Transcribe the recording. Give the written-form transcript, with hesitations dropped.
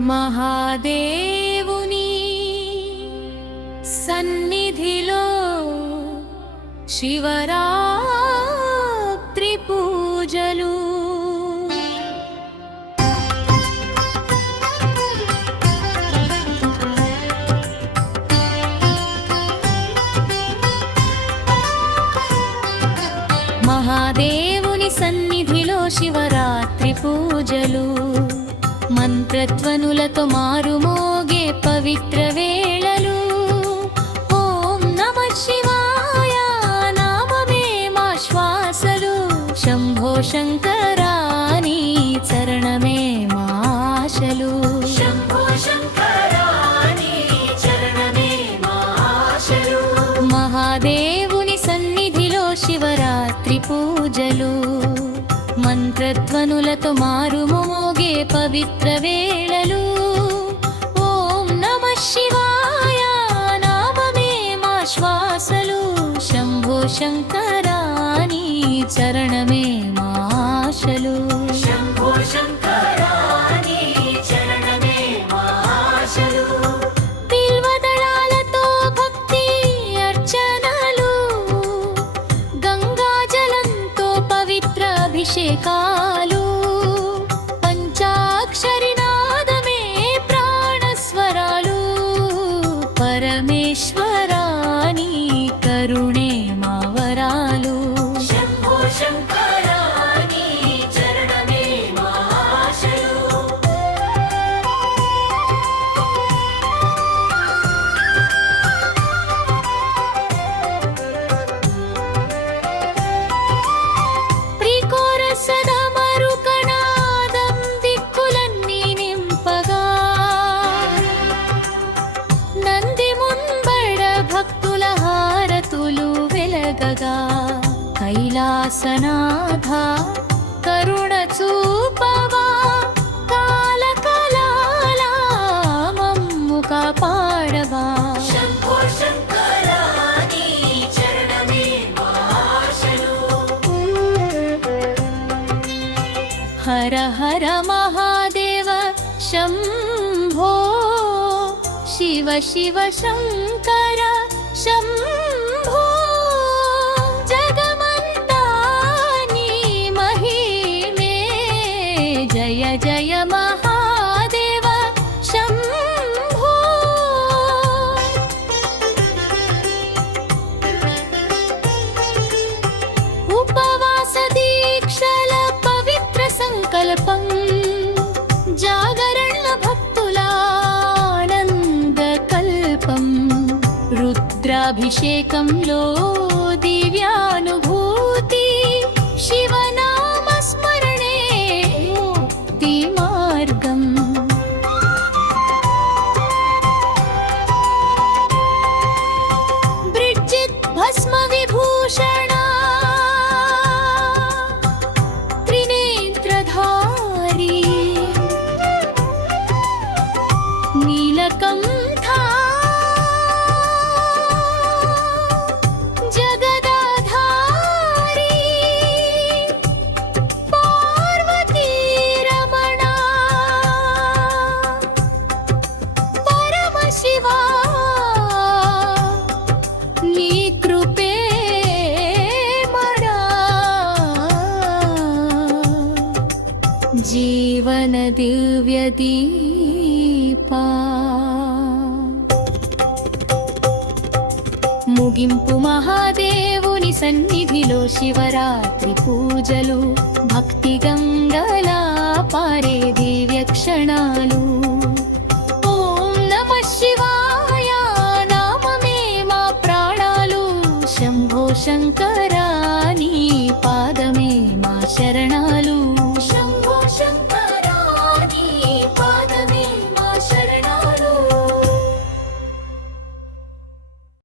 మహాదేవుని సన్నిధిలో శివరాత్రి పూజలు మహాదేవుని సన్నిధిలో శివరాత్రి పూజలు మంత్రధ్వనులతో మారుమోగే పవిత్ర వేళలు. ఓం నమః శివాయ నామమే మా శ్వాసలు. శంభో శంకరా నీ చరణమే మా ఆశలు. శంభో శంకరా నీ చరణమే మా ఆశలు. మహాదేవుని సన్నిధిలో శివరాత్రి పూజలు మంత్రధ్వనులతో మారుమోగే పవిత్ర వేళలు. ఓం నమః శివాయ నామమే మా శ్వాసలు. శంభో శంకరా నీ చరణమే మా ఆశలు. శంభో శంకరా నీ చరణమే మా ఆశలు. బిల్వదళాలతో భక్తి అర్చనలు, గంగాజలంతో పవిత్ర అభిషేకాలు, పంచాక్షరి నాదమే ప్రాణస్వరాలు. పరమేశ్వరా నీ కరుణే మా వరాలు. శంభో శంకరా నీ చరణమే మా ఆశలు. కైలాసనాథ కరుణ చూపవా, కాలకాలాల మమ్ము కాపాడవా. శంభో శంకరా నీ చరణమే మా ఆశలు. హర హర మహాదేవ శంభో, శివ శివ శంకర శంభో. జయ జయ మహాదేవ శంభో. ఉపవాస దీక్షల పవిత్ర సంకల్పం, జాగరణ భక్తుల ఆనంద కల్పం. రుద్రాభిషేకంలో దివ్యానుభూతి, శివనామ స్మరణే మార్గం. బ్రిడ్జిత్ భస్మ విభూషణ, త్రినేత్రధారి, నీలకంఠ జగదాధారి, పార్వతీ రమణ, పరమశివా నీ కృపే మడా. జీవన దివ్య దీపా ముగింపు మహాదేవుని సన్నిధిలో శివరాత్రి పూజలు. భక్తి గంగలా పారే దివ్య క్షణాలు. ఓం నమః శివాయ నామమే మా ప్రాణాలు. శంభో శంకర